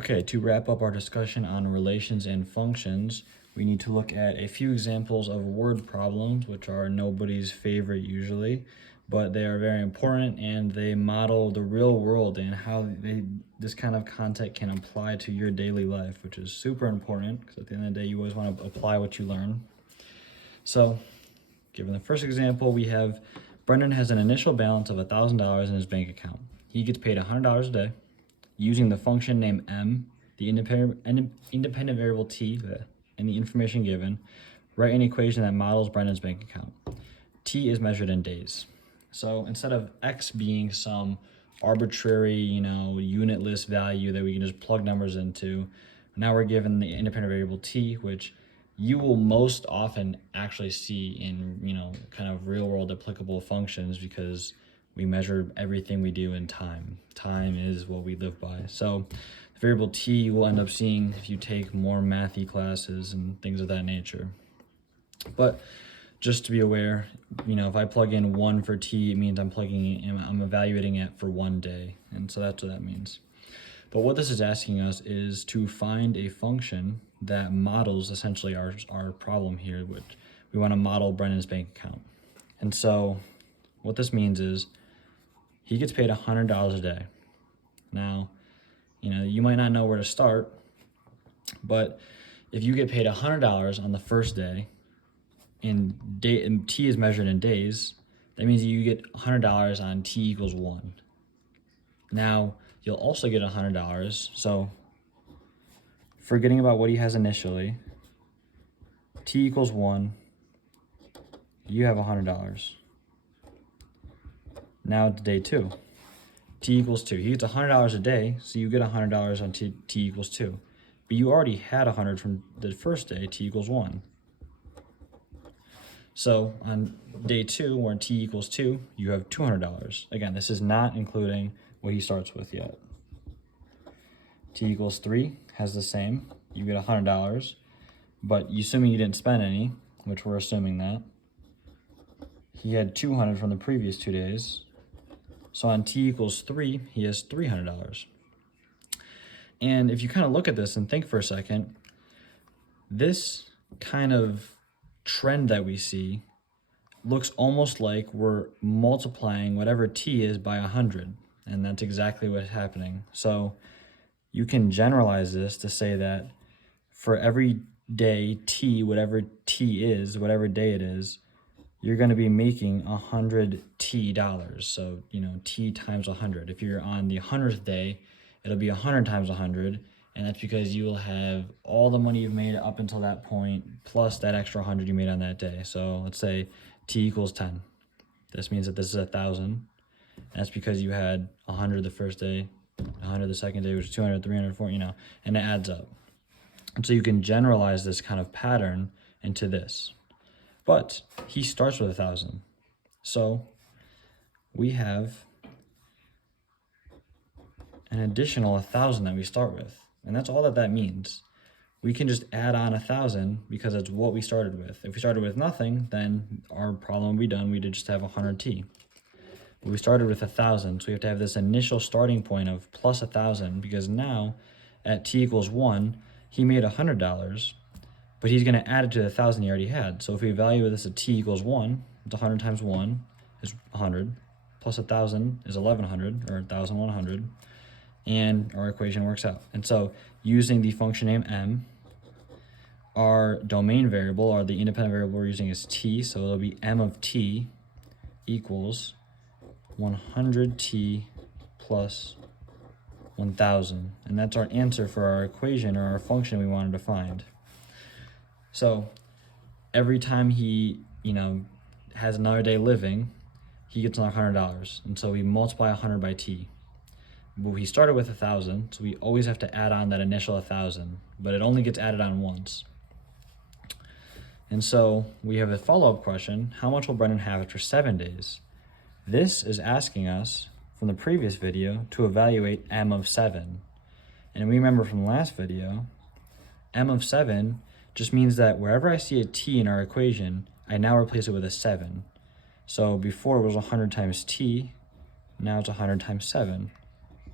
Okay, to wrap up our discussion on relations and functions, we need to look at a few examples of word problems, which are nobody's favorite usually, but they are very important and they model the real world and how this kind of content can apply to your daily life, which is super important because at the end of the day, you always want to apply what you learn. So, given the first example, we have Brendan has an initial balance of $1,000 in his bank account. He gets paid $100 a day. Using the function named m, the independent variable t, and the information given, write an equation that models Brendan's bank account. T is measured in days. So instead of x being some arbitrary, unitless value that we can just plug numbers into, now we're given the independent variable t, which you will most often actually see in, kind of real world applicable functions because we measure everything we do in time. Time is what we live by. So the variable t you will end up seeing if you take more mathy classes and things of that nature. But just to be aware, if I plug in 1 for t, it means I'm evaluating it for 1 day. And so that's what that means. But what this is asking us is to find a function that models essentially our problem here, which we want to model Brendan's bank account. And so what this means is he gets paid $100 a day. Now, you might not know where to start, but if you get paid $100 on the first day, and t is measured in days, that means you get $100 on t equals 1. Now, you'll also get $100, so forgetting about what he has initially, t equals 1, you have $100. Now it's day 2. T equals 2. He gets $100 a day, so you get $100 on t equals 2. But you already had 100 from the first day, t equals 1. So on day 2, where t equals 2, you have $200. Again, this is not including what he starts with yet. T equals 3 has the same. You get $100, but assuming you didn't spend any, which we're assuming that, he had 200 from the previous 2 days. So on t equals 3, he has $300. And if you kind of look at this and think for a second, this kind of trend that we see looks almost like we're multiplying whatever t is by 100. And that's exactly what's happening. So you can generalize this to say that for every day t, whatever t is, whatever day it is, you're going to be making $100 So, t times 100. If you're on the 100th day, it'll be 100 times 100. And that's because you will have all the money you've made up until that point, plus that extra 100 you made on that day. So let's say t equals 10. This means that this is 1,000. That's because you had 100 the first day, 100 the second day, which is 200, 300, 400, and it adds up. And so you can generalize this kind of pattern into this. But he starts with 1,000. So we have an additional 1,000 that we start with. And that's all that means. We can just add on 1,000 because it's what we started with. If we started with nothing, then our problem would be done. We'd just have 100t. But we started with 1,000, so we have to have this initial starting point of plus 1,000 because now at t equals 1, he made $100. But he's going to add it to the 1,000 he already had. So if we evaluate this at t equals 1, it's 100 times 1 is 100, plus 1,000 is 1,100, or 1,100, and our equation works out. And so using the function name m, our domain variable, or the independent variable we're using is t, so it'll be m of t equals 100t plus 1,000. And that's our answer for our equation, or our function we wanted to find. So every time he, has another day living, he gets another $100. And so we multiply 100 by t. But he started with 1,000, so we always have to add on that initial 1,000, but it only gets added on once. And so we have a follow-up question: how much will Brendan have after 7 days? This is asking us from the previous video to evaluate m of 7. And we remember from the last video, m of 7 just means that wherever I see a t in our equation, I now replace it with a 7. So before it was 100 times t, now it's 100 times 7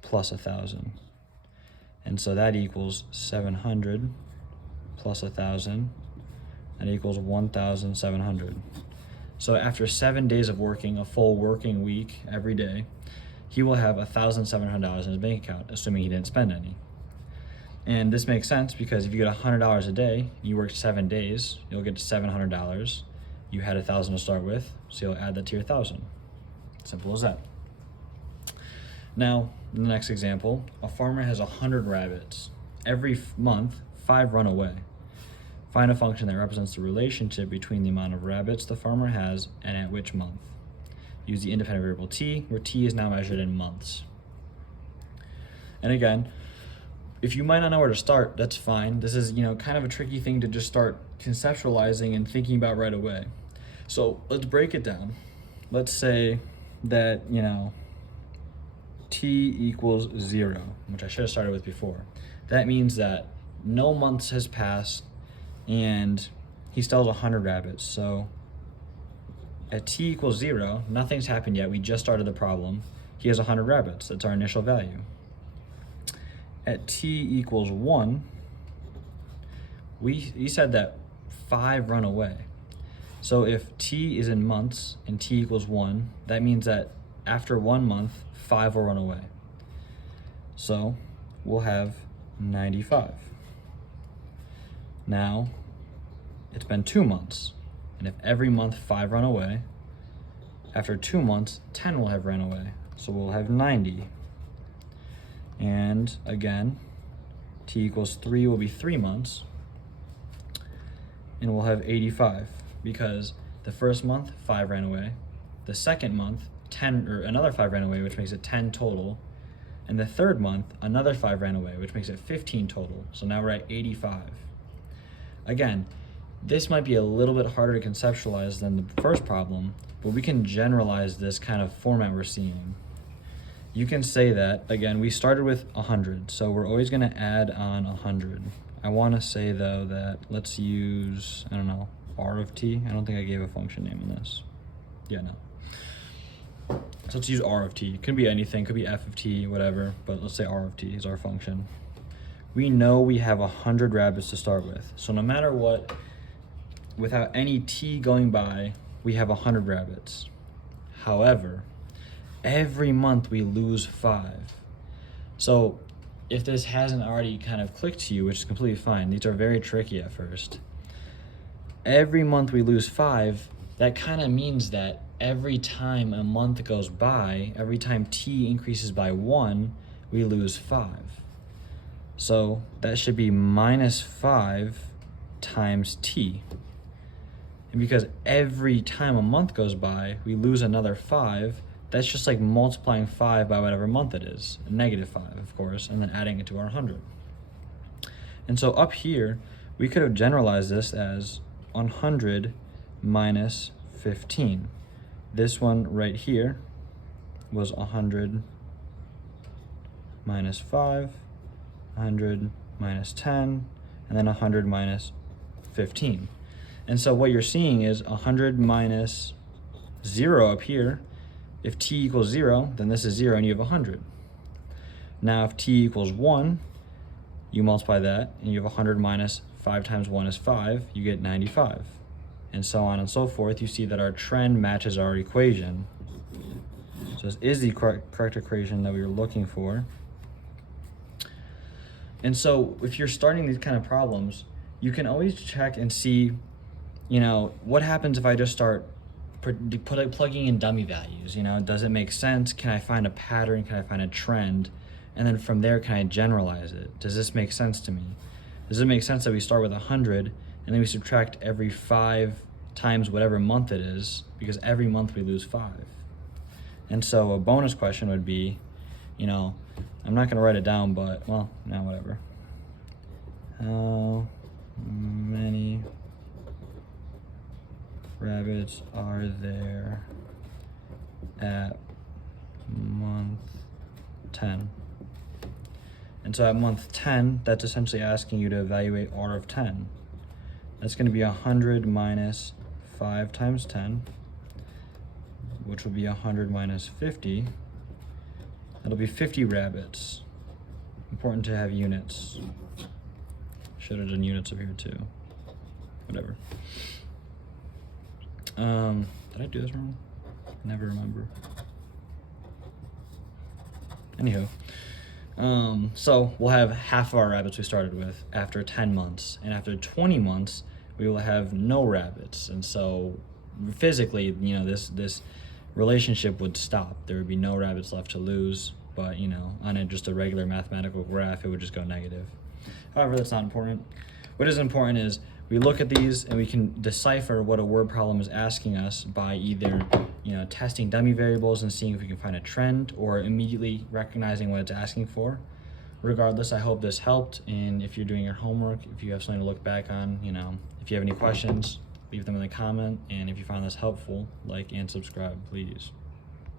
plus 1,000. And so that equals 700 plus 1,000. That equals 1,700. So after 7 days of working, a full working week every day, he will have $1,700 in his bank account, assuming he didn't spend any. And this makes sense because if you get $100 a day, you worked 7 days, you'll get $700. You had 1,000 to start with, so you'll add that to your 1,000. Simple as that. Now, in the next example, a farmer has 100 rabbits. Every month, 5 run away. Find a function that represents the relationship between the amount of rabbits the farmer has and at which month. Use the independent variable t, where t is now measured in months. And again, if you might not know where to start, that's fine. This is, kind of a tricky thing to just start conceptualizing and thinking about right away. So let's break it down. Let's say that, t equals 0, which I should have started with before. That means that no months has passed and he still has 100 rabbits. So at t equals 0, nothing's happened yet. We just started the problem. He has 100 rabbits. That's our initial value. At t equals 1, we said that 5 run away. So if t is in months and t equals 1, that means that after 1 month, 5 will run away. So we'll have 95. Now, it's been 2 months, and if every month 5 run away, after 2 months, 10 will have run away. So we'll have 90. And again, t equals 3 will be 3 months, and we'll have 85, because the first month, 5 ran away. The second month, 10, or another 5 ran away, which makes it 10 total. And the third month, another 5 ran away, which makes it 15 total. So now we're at 85. Again, this might be a little bit harder to conceptualize than the first problem, but we can generalize this kind of format we're seeing. You can say that, again, we started with 100, so we're always going to add on 100. I want to say, though, that let's use, r of t. I don't think I gave a function name in this. Yeah, no. So let's use r of t. It could be anything, could be f of t, whatever, but let's say r of t is our function. We know we have 100 rabbits to start with. So no matter what, without any t going by, we have 100 rabbits. However, every month we lose 5. So if this hasn't already kind of clicked to you, which is completely fine, these are very tricky at first. Every month we lose 5, that kind of means that every time a month goes by, every time t increases by 1, we lose 5. So that should be minus 5 times t. And because every time a month goes by, we lose another 5, that's just like multiplying 5 by whatever month it is, negative 5, of course, and then adding it to our 100. And so up here, we could have generalized this as 100 minus 15. This one right here was 100 minus 5, 100 minus 10, and then 100 minus 15. And so what you're seeing is 100 minus 0 up here. If t equals 0, then this is 0 and you have 100. Now if t equals 1, you multiply that and you have 100 minus 5 times 1 is 5, you get 95. And so on and so forth. You see that our trend matches our equation. So this is the correct equation that we were looking for. And so if you're starting these kind of problems, you can always check and see, what happens if I just start plugging in dummy values? Does it make sense? Can I find a pattern? Can I find a trend? And then from there, can I generalize it? Does this make sense to me? Does it make sense that we start with 100 and then we subtract every 5 times whatever month it is, because every month we lose 5? And so a bonus question would be, I'm not going to write it down, but, well, now whatever. How many rabbits are there at month 10? And so at month 10, that's essentially asking you to evaluate r of 10. That's going to be 100 minus 5 times 10, which will be 100 minus 50. That'll be 50 rabbits. Important to have units. Should have done units up here too. Whatever. Did I do this wrong? I never remember. Anywho. So we'll have half of our rabbits we started with after 10 months. And after 20 months, we will have no rabbits. And so physically, you know, this relationship would stop. There would be no rabbits left to lose. But, you know, on just a regular mathematical graph, it would just go negative. However, that's not important. What is important is we look at these and we can decipher what a word problem is asking us by either, you know, testing dummy variables and seeing if we can find a trend, or immediately recognizing what it's asking for. Regardless, I hope this helped, and if you're doing your homework, if you have something to look back on, you know, if you have any questions, leave them in the comment, and if you found this helpful, like and subscribe, please.